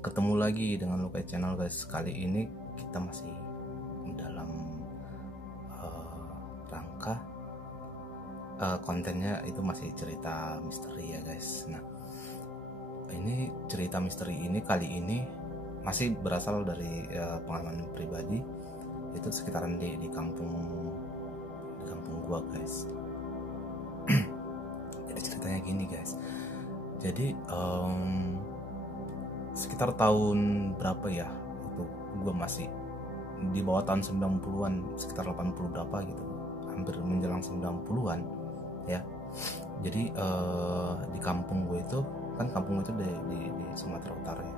Ketemu lagi dengan Lukai Channel guys. Kali ini kita masih dalam rangka kontennya itu masih cerita misteri ya guys. Nah, ini cerita misteri ini kali ini masih berasal dari pengalaman pribadi. Itu sekitaran di kampung gua guys. Jadi ceritanya gini guys. Jadi sekitar tahun berapa ya, waktu gue masih di bawah tahun 90-an, sekitar 80 berapa gitu, hampir menjelang 90-an ya. Jadi di kampung gue itu kan, kampung gue itu di Sumatera Utara ya.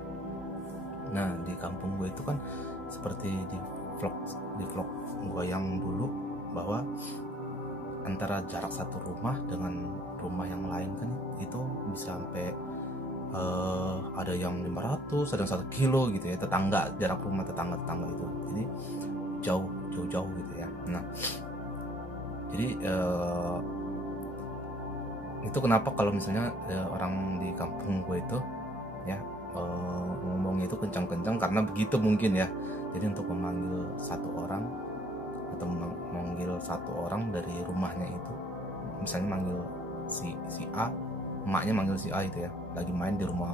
Nah, di kampung gue itu kan seperti di vlog gue yang dulu, bahwa antara jarak satu rumah dengan rumah yang lain kan itu bisa sampai ada yang 500, ada yang 1 kilo gitu ya, tetangga, jarak rumah tetangga itu. Jadi jauh gitu ya. Nah, jadi itu kenapa kalau misalnya orang di kampung gue itu ya ngomongnya itu kencang-kencang karena begitu mungkin ya. Jadi untuk memanggil satu orang atau memanggil satu orang dari rumahnya itu, misalnya manggil si A, emaknya manggil si A itu ya, lagi main di rumah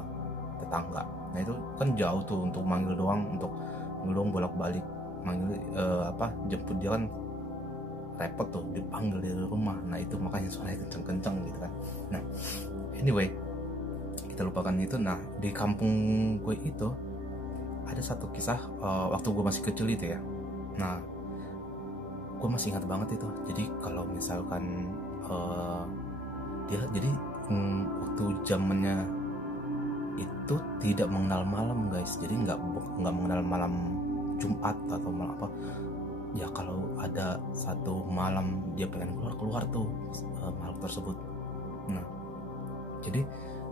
tetangga. Nah itu kan jauh tuh, untuk manggil doang, bolak-balik manggil jemput dia kan repot tuh, dipanggil dari rumah. Nah itu makanya suaranya kenceng-kenceng gitu kan. Nah anyway, kita lupakan itu. Nah, di kampung gue itu ada satu kisah waktu gue masih kecil itu ya. Nah, gue masih ingat banget itu. Jadi kalau misalkan dia jadi waktu zamannya itu tidak mengenal malam guys. Jadi nggak mengenal malam Jumat atau malam apa ya. Kalau ada satu malam dia pengen keluar tuh makhluk tersebut. Nah, jadi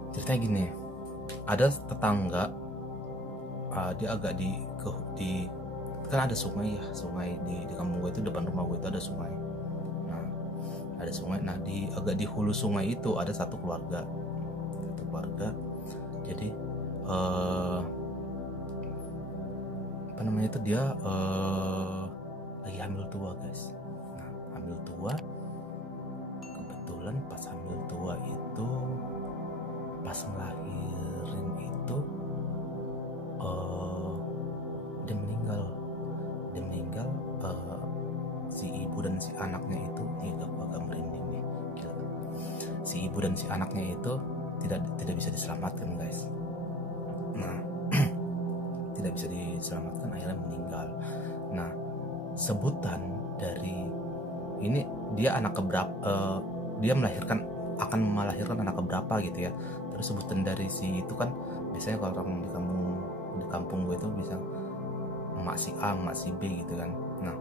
ceritanya gini, ada tetangga, dia agak di kan ada sungai di kampung gue itu, depan rumah gue itu ada sungai. Nah, ada sungai. Nah, agak di hulu sungai itu ada satu keluarga. Jadi apa namanya itu, dia lagi hamil tua guys. Nah, hamil tua, kebetulan pas hamil tua itu, pas ngelahirin itu dia meninggal. Si ibu dan si anaknya itu, agak merinding nih, gila. Si ibu dan si anaknya itu tidak bisa diselamatkan guys. Nah tidak bisa diselamatkan, akhirnya meninggal. Nah, sebutan dari ini, dia anak keberapa, dia akan melahirkan anak keberapa gitu ya. Terus sebutan dari si itu kan, biasanya kalau orang di kampung gue itu bisa emak si A, emak si B gitu kan. Nah,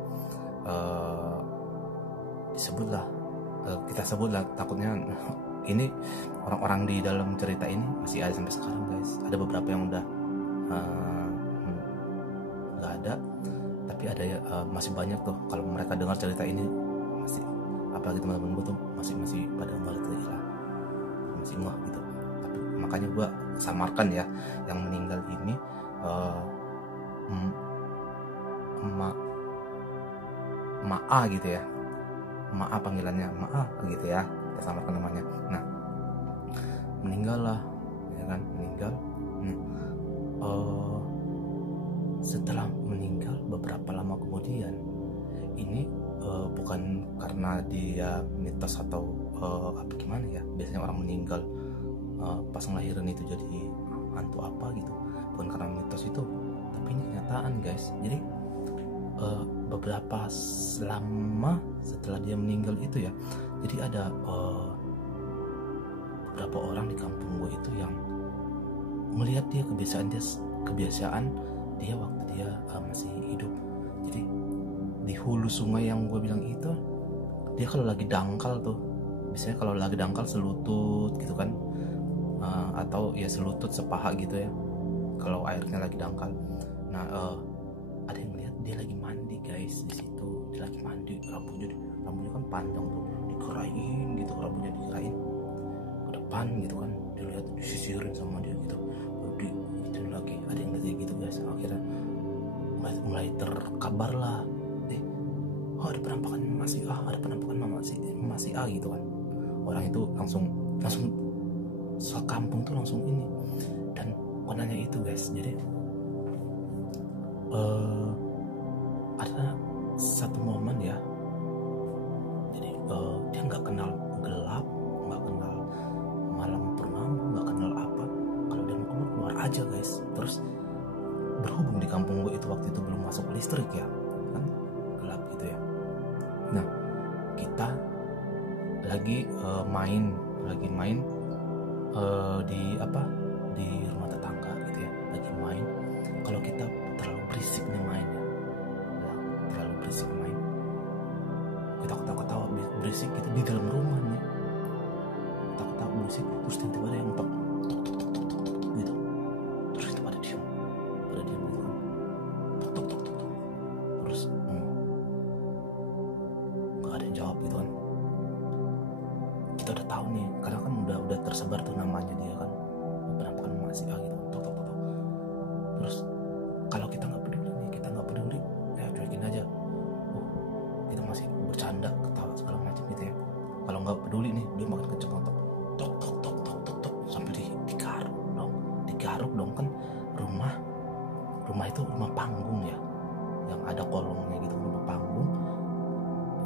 kita sebutlah, takutnya ini orang-orang di dalam cerita ini masih ada sampai sekarang guys. Ada beberapa yang udah nggak ada, tapi ada masih banyak tuh. Kalau mereka dengar cerita ini, masih, apalagi teman-teman gue tuh masih pada ngerti lah, masih ngeh gitu. Tapi makanya gue samarkan ya, yang meninggal ini Ma'a gitu ya, Ma'a panggilannya, Ma'a gitu ya, kita samarkan namanya. Nah, meninggal lah ya kan, meninggal. Setelah meninggal beberapa lama kemudian, ini bukan karena dia mitos atau apa gimana ya, biasanya orang meninggal pas ngelahirin itu jadi hantu apa gitu, bukan karena mitos itu, tapi ini kenyataan guys. Jadi beberapa lama setelah dia meninggal itu ya, jadi ada beberapa orang di kampung gue itu yang melihat dia, kebiasaan dia waktu dia masih hidup. Jadi di hulu sungai yang gue bilang itu, dia kalau lagi dangkal tuh, biasanya kalau lagi dangkal selutut gitu kan, atau ya selutut sepaha gitu ya, kalau airnya lagi dangkal. Nah, ada yang lihat dia lagi mandi guys di situ. Dia lagi mandi, rambutnya kan panjang tuh, dikerain gitu, rambutnya dikerain. Udah depan gitu kan, dilihat disisirin sama dia gitu, baru di itu lagi ada yang kayak gitu guys. Akhirnya mulai terkabar lah, oh ada penampakan masih ada penampakan masih gitu kan. Orang itu langsung sekampung tuh langsung ini. Dan konanya itu guys, jadi ada satu momen ya, jadi dia nggak kenal gelap, nggak kenal malam purnama, nggak kenal apa, kalau dia mau keluar aja guys. Terus berhubung di kampung gue itu waktu itu belum masuk listrik ya kan, gelap gitu ya. Nah kita lagi main di rumah tetangga gitu ya, lagi main. Kalau kita terlalu berisik nih mainnya, terlalu berisik main, kita ketawa berisik gitu di dalam rumah nih, ketawa berisik, terus tiba-tiba ada yang tok gitu, terus itu pada diam gitu kan, tok terus nggak ada yang jawab gitu kan. Kita udah tahu nih, karena kan udah tersebar tuh namanya dia kan, penampakan masih gitu, tok. Terus kalau kita nggak peduli ya cuekin aja. Kita masih bercanda, ketawa segala macam gitu ya. Kalau nggak peduli nih, dia makin kenceng tok sampai digaruk dong kan. Rumah itu rumah panggung ya, yang ada kolongnya gitu, rumah panggung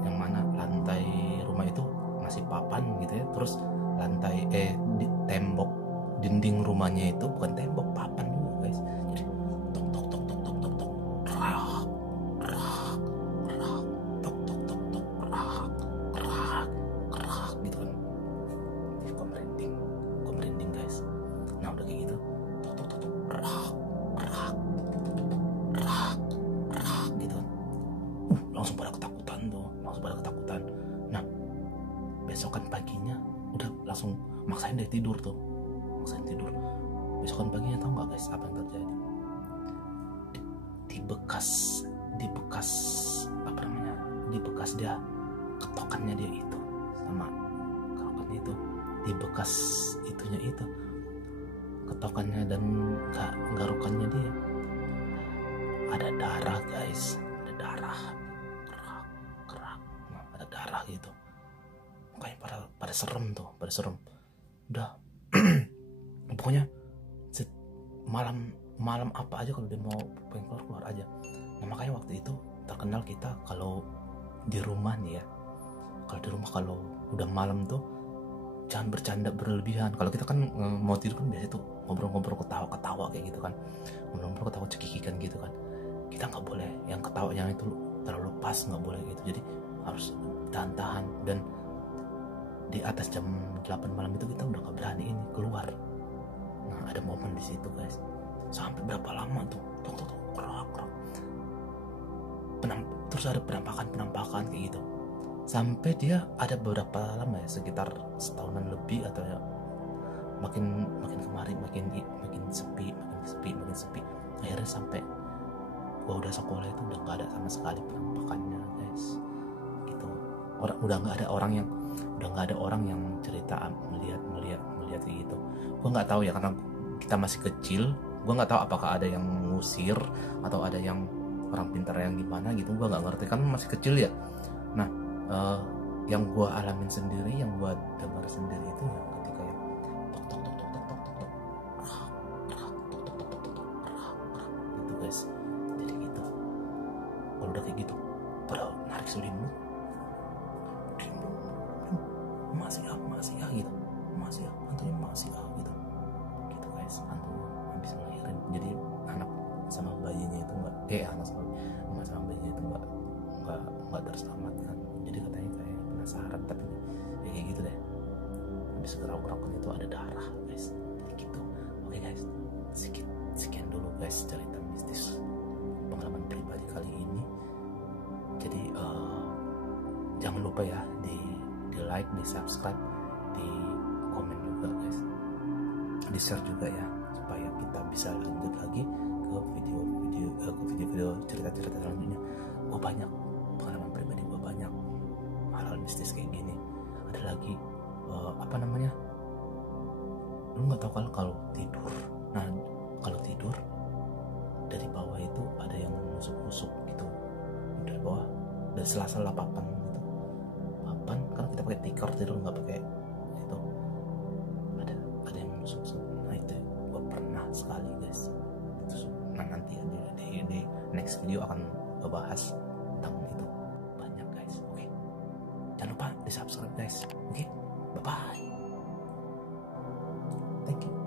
yang mana lantai rumah itu masih papan gitu ya. Terus lantai di tembok dinding rumahnya itu bukan tembok, papan juga guys. Jadi tok gitu kan. Jadi gue merinding guys. Nah udah kayak gitu gitu kan. Langsung pada ketakutan. Nah besokan paginya udah langsung maksain dia tidur. Besokan paginya tahu nggak guys apa yang terjadi? Di bekas dia ketokannya dia itu sama kerokannya itu, di bekas itunya itu ketokannya dan garukannya dia ada darah guys, ada darah kerak. Nah, ada darah gitu. Makanya pada serem. Udah pokoknya malam apa aja kalau dia mau pengen keluar aja. Nah makanya waktu itu terkenal kita kalau di rumah nih ya, kalau udah malam tuh jangan bercanda berlebihan. Kalau kita kan mau tidur kan biasanya tuh ngobrol-ngobrol, ketawa kayak gitu kan, ngobrol-ngobrol ketawa cekikikan gitu kan. Kita nggak boleh yang ketawanya itu terlalu pas, nggak boleh gitu. Jadi harus tahan. Dan di atas jam 8 malam itu kita udah nggak berani ini keluar. Nah ada momen di situ guys, sampai berapa lama tuh kerak. Terus ada penampakan kayak gitu, sampai dia ada beberapa lama ya, sekitar setahunan lebih atau ya, makin kemarin makin sepi. Akhirnya sampai gua udah sekolah itu udah nggak ada sama sekali penampakannya guys gitu. Udah nggak ada orang yang cerita melihat kayak gitu. Gua nggak tahu ya, karena kita masih kecil, gua nggak tahu apakah ada yang ngusir atau ada yang orang pintar yang gimana gitu, gue nggak ngerti kan masih kecil ya. Nah yang gue alamin sendiri, yang gue dengar sendiri itu ya ketika ya tok gitu guys. Jadi gitu, kalau udah kayak gitu pada narik selimut, masih gitu, hantunya masih gitu guys. Hantunya habis ngelahirin, jadi anak sama bayinya itu anak sama bayinya itu nggak terselamatkan. Jadi katanya kayak penasaran, tapi ya kayak gitu deh. Habis kerak-kerakan itu ada darah guys. Jadi gitu. Oke guys, sekian dulu guys cerita mistis pengalaman pribadi kali ini. Jadi jangan lupa ya di like, di subscribe, di komen juga guys, di share juga ya, supaya kita bisa lanjut lagi ke video cerita-cerita selanjutnya. Gue banyak pengalaman pribadi, gue banyak hal-hal mistis kayak gini. Ada lagi lu nggak tahu kalau tidur. Nah kalau tidur dari bawah itu ada yang nusuk-nusuk gitu, dari bawah, dari sela-sela papan gitu. Papan kan kita pakai tikar tidur, nggak pakai itu, ada yang nusuk. Nah itu gue pernah sekali guys. Nah nanti di next video akan bahas tentang itu banyak guys. Oke, jangan lupa di subscribe guys. Oke, bye bye, thank you.